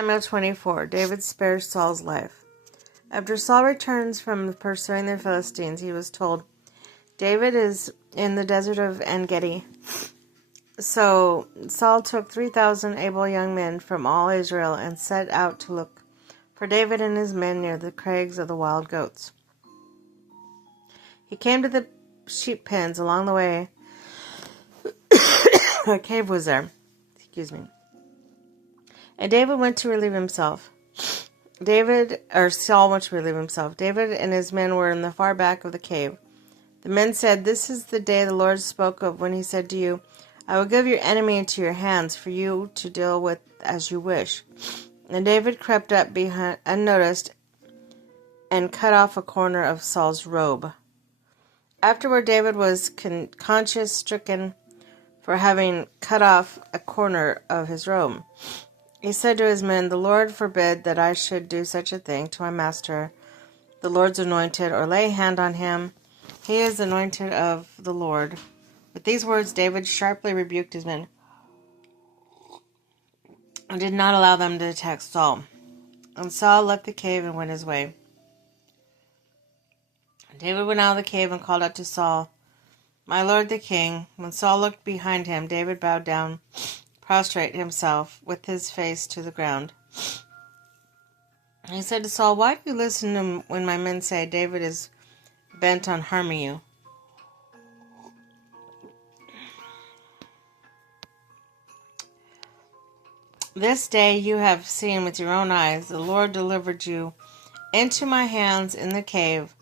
Samuel 24. David spares Saul's life. After Saul returns from pursuing the Philistines, he was told, David is in the desert of En-Gedi. So Saul took 3,000 able young men from all Israel and set out to look for David and his men near the crags of the wild goats. He came to the sheep pens along the way. A cave was there. And David went to relieve himself. Saul went to relieve himself. David and his men were in the far back of the cave. The men said, This is the day the Lord spoke of when he said to you, I will give your enemy into your hands for you to deal with as you wish. And David crept up behind unnoticed and cut off a corner of Saul's robe. Afterward, David was conscience-stricken for having cut off a corner of his robe. He said to his men, The Lord forbid that I should do such a thing to my master, the Lord's anointed, or lay hand on him. He is anointed of the Lord. With these words, David sharply rebuked his men and did not allow them to attack Saul. And Saul left the cave and went his way. David went out of the cave and called out to Saul, My lord the king. When Saul looked behind him, David bowed down, prostrate himself with his face to the ground. He said to Saul, Why do you listen to when my men say David is bent on harming you? This day you have seen with your own eyes, the Lord delivered you into my hands in the cave.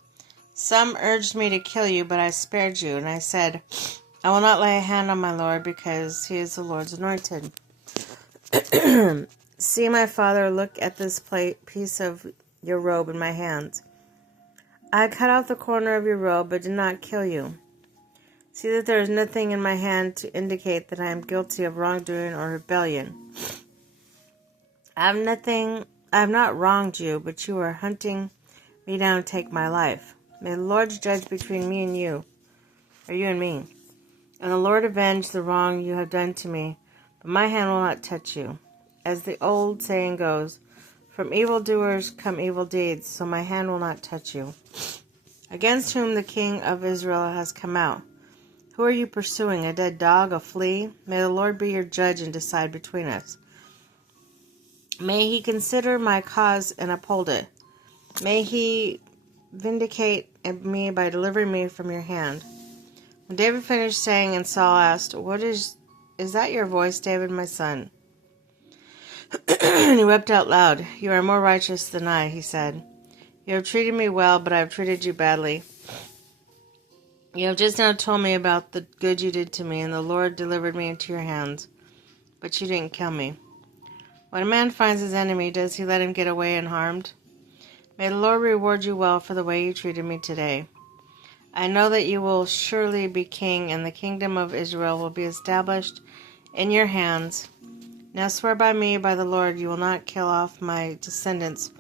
Some urged me to kill you, but I spared you, and I said, I will not lay a hand on my Lord, because he is the Lord's anointed. See, my father, look at this piece of your robe in my hands. I cut off the corner of your robe, but did not kill you. See that there is nothing in my hand to indicate that I am guilty of wrongdoing or rebellion. I have not wronged you, but you are hunting me down to take my life. May the Lord judge between me and you, or you and me. And the Lord avenge the wrong you have done to me, but my hand will not touch you. As the old saying goes, from evildoers come evil deeds, so my hand will not touch you. Against whom the king of Israel has come out. Who are you pursuing, a dead dog, a flea? May the Lord be your judge and decide between us. May he consider my cause and uphold it. May he vindicate me by delivering me from your hand. When David finished saying, and Saul asked, What is that your voice, David, my son? And he wept out loud. You are more righteous than I, he said. You have treated me well, but I have treated you badly. You have just now told me about the good you did to me, and the Lord delivered me into your hands. But you didn't kill me. When a man finds his enemy, does he let him get away unharmed? May the Lord reward you well for the way you treated me today. I know that you will surely be king, and the kingdom of Israel will be established in your hands. Now swear by me, by the Lord, you will not kill off my descendants,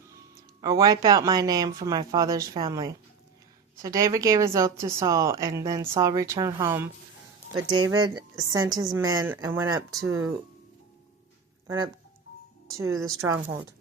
or wipe out my name from my father's family. So David gave his oath to Saul, and then Saul returned home. But David sent his men and went up to the stronghold.